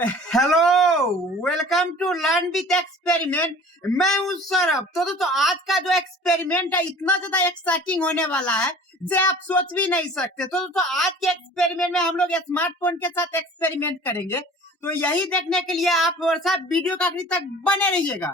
Hello, welcome to learn with experiment. मैं हूं सौरभ। तो दोस्तों आज का जो एक्सपेरिमेंट है इतना ज्यादा एक्साइटिंग होने वाला है जे आप सोच भी नहीं सकते। तो दोस्तों आज के एक्सपेरिमेंट में हम लोग स्मार्टफोन के साथ एक्सपेरिमेंट करेंगे। तो यही देखने के लिए आप और साथ वीडियो का आखिर तक बने रहिएगा।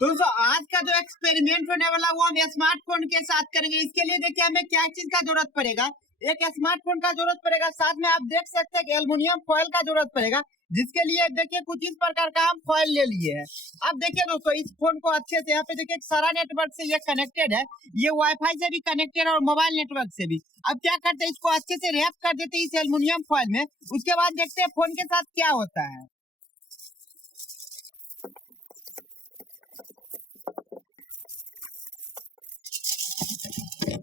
तो दोस्तों आज का जो एक्सपेरिमेंट होने वाला वो हम स्मार्टफोन के साथ करेंगे। इसके लिए देखिए हमें क्या चीज का जरूरत पड़ेगा। एक स्मार्टफोन का जरूरत पड़ेगा, साथ में आप देख सकते हैं कि एल्युमिनियम फॉइल का जरूरत पड़ेगा, जिसके लिए देखिए कुछ इस प्रकार का हम फॉइल ले लिए हैं। अब देखिए दोस्तों इस फोन को अच्छे से यहाँ पे देखिए सारा नेटवर्क से ये कनेक्टेड है, ये वाईफाई से भी कनेक्टेड है और मोबाइल नेटवर्क से भी। अब क्या करते हैं, इसको अच्छे से रैप कर देते हैं इस एल्युमिनियम फॉइल में। उसके बाद देखते हैं फोन के साथ क्या होता है।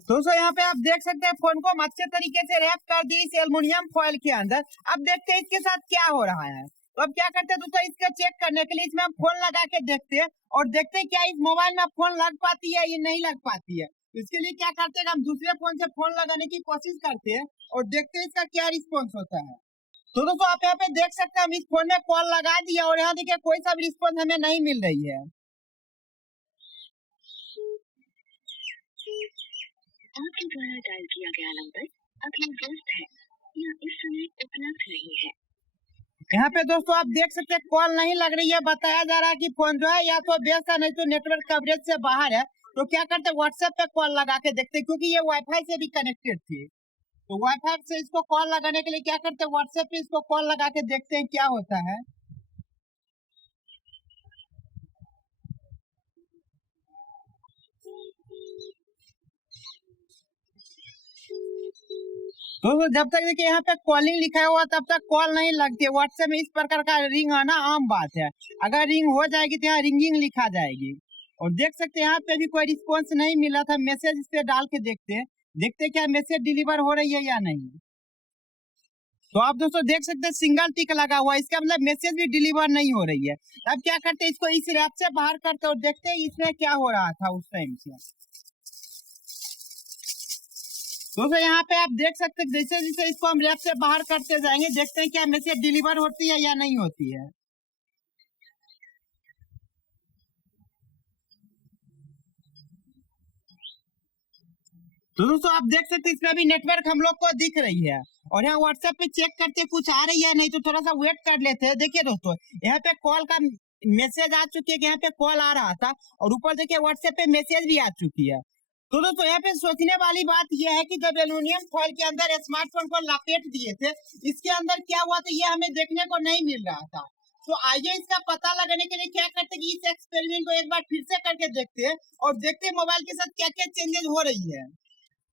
दोस्तों यहाँ पे आप देख सकते हैं फोन को हम अच्छे तरीके से रैप कर दिए इस एल्युमिनियम फॉइल के अंदर। अब देखते हैं इसके साथ क्या हो रहा है। तो अब क्या करते हैं दोस्तों, इसका चेक करने के लिए इसमें हम फोन लगा के देखते हैं और देखते हैं क्या इस मोबाइल में फोन लग पाती है या नहीं लग पाती है। इसके लिए क्या करते हैं, हम दूसरे फोन से फोन लगाने की कोशिश करते हैं और देखते हैं इसका क्या रिस्पॉन्स होता है। तो दोस्तों आप यहाँ पे देख सकते हैं हम इस फोन में कॉल लगा दिया और यहाँ देखिए कोई सा भी रिस्पॉन्स हमें नहीं मिल रही है। आपके द्वारा डायल किया गया नंबर अभी व्यस्त है या इस समय उपलब्ध नहीं है। यहाँ पे दोस्तों आप देख सकते हैं कॉल नहीं लग रही है। बताया जा रहा है कि फोन जो है या तो व्यस्त है नहीं तो नेटवर्क कवरेज से बाहर है। तो क्या करते हैं, व्हाट्सएप पे कॉल लगा के देखते हैं, क्योंकि ये वाईफाई से भी कनेक्टेड थी। तो वाईफाई से इसको कॉल लगाने के लिए क्या करते हैं, व्हाट्सएप पे इसको कॉल लगा के देखते हैं क्या होता है। दोस्तों जब तक देखिए यहाँ पे कॉलिंग लिखा हुआ तब तक कॉल नहीं लगती है। व्हाट्सएप में इस प्रकार का रिंग आना आम बात है। अगर रिंग हो जाएगी तो यहाँ रिंगिंग लिखा जाएगी। और देख सकते हैं यहाँ पे भी कोई रिस्पॉन्स नहीं मिला था। मैसेज इस पे डाल के देखते हैं क्या मैसेज डिलीवर हो रही है या नहीं। तो आप दोस्तों देख सकते हैं सिंगल टिक लगा हुआ है, इसका मतलब मैसेज भी डिलीवर नहीं हो रही है। अब क्या करते हैं, इसको इस रैप से बाहर करते और देखते हैं इसमें क्या हो रहा था उस टाइम से। दोस्तों यहाँ पे आप देख सकते हैं जैसे जैसे इसको हम रैप से बाहर करते जाएंगे देखते हैं क्या मैसेज डिलीवर होती है या नहीं होती है। तो दोस्तों आप देख सकते हैं इसमें भी नेटवर्क हम लोग को दिख रही है और यहाँ व्हाट्सएप पे चेक करते कुछ आ रही है नहीं, तो थोड़ा सा वेट कर लेते हैं। देखिए दोस्तों यहाँ पे कॉल का मैसेज आ चुकी है कि यहाँ पे कॉल आ रहा था और ऊपर देखिए व्हाट्सएप पे मैसेज भी आ चुकी है। तो दोस्तों यहाँ पे सोचने वाली बात यह है कि जब एल्युमिनियम फॉइल के अंदर स्मार्टफोन को लपेट दिए थे, इसके अंदर क्या हुआ था ये हमें देखने को नहीं मिल रहा था। तो आइए इसका पता लगाने के लिए क्या करते हैं कि इस एक्सपेरिमेंट को एक बार फिर से करके देखते हैं और देखते हैं मोबाइल के साथ क्या क्या चेंजेस हो रही है।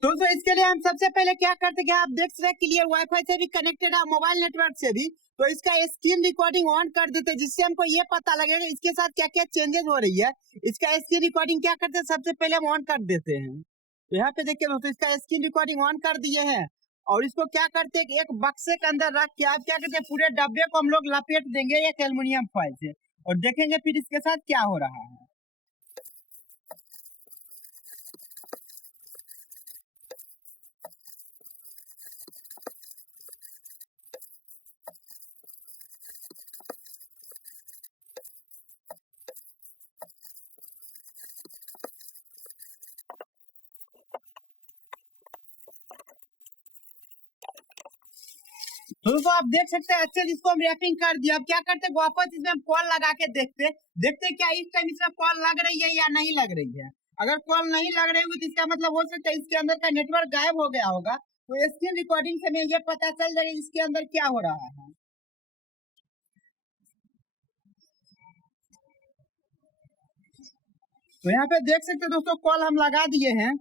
तो इसके लिए हम सबसे पहले क्या करते हैं कि आप देख सकते हैं क्लियर वाईफाई से भी कनेक्टेड है, मोबाइल नेटवर्क से भी। तो इसका स्क्रीन रिकॉर्डिंग ऑन कर देते हैं, जिससे हमको ये पता लगेगा इसके साथ क्या क्या चेंजेस हो रही है। इसका स्क्रीन रिकॉर्डिंग क्या करते हैं, सबसे पहले हम ऑन कर देते हैं। तो यहाँ पे देखिए दोस्तों इसका स्क्रीन रिकॉर्डिंग ऑन कर दिए हैं और इसको क्या करते हैं एक बक्से के अंदर रख के आप क्या करते हैं पूरे डब्बे को हम लोग लपेट देंगे एक एल्युमिनियम फॉइल से और देखेंगे फिर इसके साथ क्या हो रहा है। तो दोस्तों आप देख सकते हैं अच्छे जिसको हम रैपिंग कर दिया। अब क्या करते हैं वापस इसमें हम कॉल लगा के देखते क्या इस टाइम इसमें कॉल लग रही है या नहीं लग रही है। अगर कॉल नहीं लग रही होगी तो इसका मतलब हो सकता है इसके अंदर का नेटवर्क गायब हो गया होगा। तो स्क्रीन रिकॉर्डिंग से हमें ये पता चल जाएगा इसके अंदर क्या हो रहा है। तो यहाँ पे देख सकते हैं दोस्तों कॉल हम लगा दिए हैं।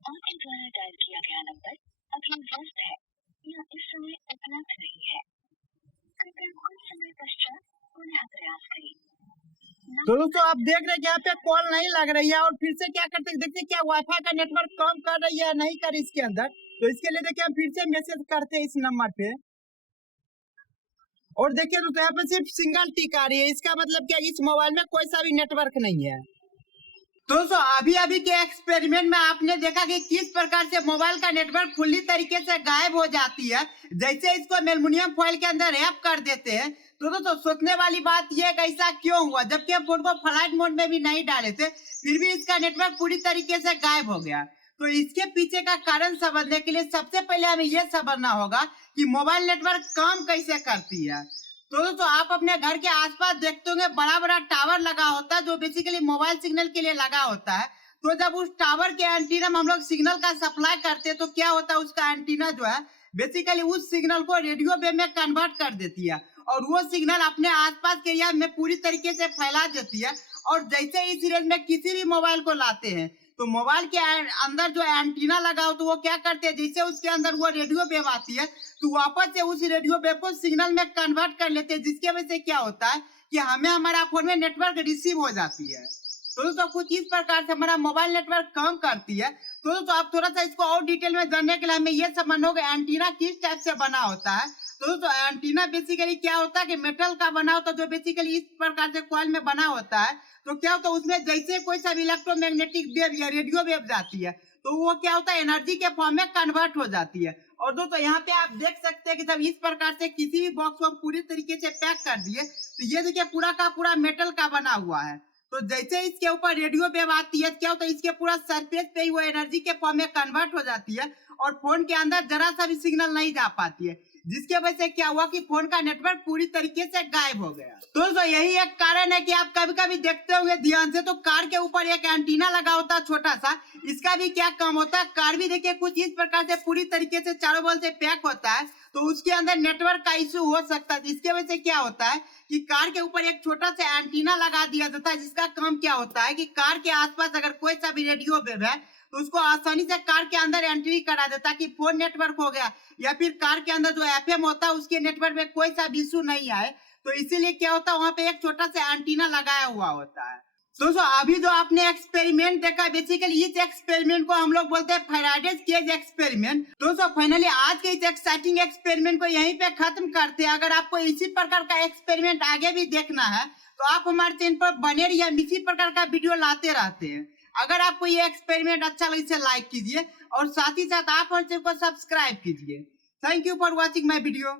आपके द्वारा डायल किया गया नंबर अभी व्यस्त है या इस समय उपलब्ध नहीं है, कृपया कुछ समय पश्चात पुनः प्रयास करें। तो दोस्तों आप देख रहे हैं यहाँ पे कॉल नहीं लग रही है और फिर से क्या करते हैं देखते क्या वाईफाई का नेटवर्क काम कर रही है नहीं कर इसके अंदर। तो इसके लिए देखिए हम फिर से मैसेज करते हैं इस नंबर पे और देखिए दोस्तों यहाँ पे सिर्फ सिंगल टिक आ रही है, इसका मतलब क्या, इस मोबाइल में कोई सा भी नेटवर्क नहीं है। दोस्तों अभी अभी के एक्सपेरिमेंट में आपने देखा कि किस प्रकार से मोबाइल का नेटवर्क फुल्ली तरीके से गायब हो जाती है, जैसे इसको एल्युमिनियम फॉइल के अंदर रैप कर देते हैं। तो दोस्तों सोचने वाली बात यह है कि ऐसा क्यों हुआ, जबकि हम फोन को फ्लाइट मोड में भी नहीं डाले थे, फिर भी इसका नेटवर्क पूरी तरीके से गायब हो गया। तो इसके पीछे का कारण समझने के लिए सबसे पहले हमें यह समझना होगा कि मोबाइल नेटवर्क काम कैसे करती है। तो दोस्तों आप अपने घर के आसपास देखते होंगे बड़ा बड़ा टावर लगा होता है, जो बेसिकली मोबाइल सिग्नल के लिए लगा होता है। तो जब उस टावर के एंटीना में हम लोग सिग्नल का सप्लाई करते हैं तो क्या होता है, उसका एंटीना जो है बेसिकली उस सिग्नल को रेडियो वेव में कन्वर्ट कर देती है और वो सिग्नल अपने आसपास के एरिया में पूरी तरीके से फैला देती है। और जैसे इस रेंज में किसी भी मोबाइल को लाते हैं तो मोबाइल के अंदर जो एंटीना लगा हो तो वो क्या करते हैं, जैसे उसके अंदर वो रेडियो वेव आती है तो वापस से उस रेडियो वेव को सिग्नल में कन्वर्ट कर लेते हैं, जिसकी वजह से क्या होता है कि हमें हमारा फोन में नेटवर्क रिसीव हो जाती है। तो दोस्तों कुछ इस प्रकार से हमारा मोबाइल नेटवर्क काम करती है। तो दोस्तों आप थोड़ा सा इसको और डिटेल में जानने के लिए हमें ये समझना होगा एंटीना किस टाइप से बना होता है। तो दोस्तों एंटीना बेसिकली क्या होता है कि मेटल का बना होता है, जो बेसिकली इस प्रकार से कॉइल में बना होता है। तो क्या होता है उसमें जैसे कोई सा इलेक्ट्रोमैग्नेटिक वेव या रेडियो वेव जाती है तो वो क्या होता है एनर्जी के फॉर्म में कन्वर्ट हो जाती है। और दोस्तों यहाँ पे आप देख सकते हैं कि जब इस प्रकार से किसी भी बॉक्स को पूरी तरीके से पैक कर दिए तो ये देखिए पूरा का पूरा मेटल का बना हुआ है। तो जैसे इसके ऊपर रेडियो वेव आती है क्या होता है इसके पूरा सरफेस पे ही वो एनर्जी के फॉर्म में कन्वर्ट हो जाती है और फोन के अंदर जरा सा भी सिग्नल नहीं जा पाती है, जिसके वजह से क्या हुआ कि फोन का नेटवर्क पूरी तरीके से गायब हो गया। दोस्तों यही एक कारण है कि आप कभी कभी देखते होंगे ध्यान से तो कार के ऊपर एक एंटीना लगा होता है छोटा सा, इसका भी क्या काम होता है, कार भी देखिए कुछ इस प्रकार से पूरी तरीके से चारों बगल से पैक होता है तो उसके अंदर नेटवर्क का इशू हो सकता है, जिसके वजह से क्या होता है कि कार के ऊपर एक छोटा सा एंटीना लगा दिया जाता है, जिसका काम क्या होता है कि कार के आसपास अगर कोई सा भी रेडियो वेव है तो उसको आसानी से कार के अंदर एंट्री करा देता है कि फोन नेटवर्क हो गया या फिर कार के अंदर जो एफएम होता है उसके नेटवर्क में कोई सा भी इशू नहीं आए। तो इसीलिए क्या होता है वहां पे एक छोटा सा एंटीना लगाया हुआ होता है। दोस्तों अभी जो आपने एक्सपेरिमेंट देखा बेसिकली इस एक्सपेरिमेंट को हम लोग बोलते हैं फैराडेज केज एक्सपेरिमेंट। दोस्तों फाइनली आज के इस एक्साइटिंग एक्सपेरिमेंट को यहीं पे खत्म करते हैं। अगर आपको इसी प्रकार का एक्सपेरिमेंट आगे भी देखना है तो आप हमारे चैनल पर बने रहिए, हम इसी प्रकार का वीडियो लाते रहते हैं। अगर आपको ये एक्सपेरिमेंट अच्छा लगे इसे लाइक कीजिए और साथ ही साथ आप हमारे चैनल को सब्सक्राइब कीजिए। Thank you for watching my video.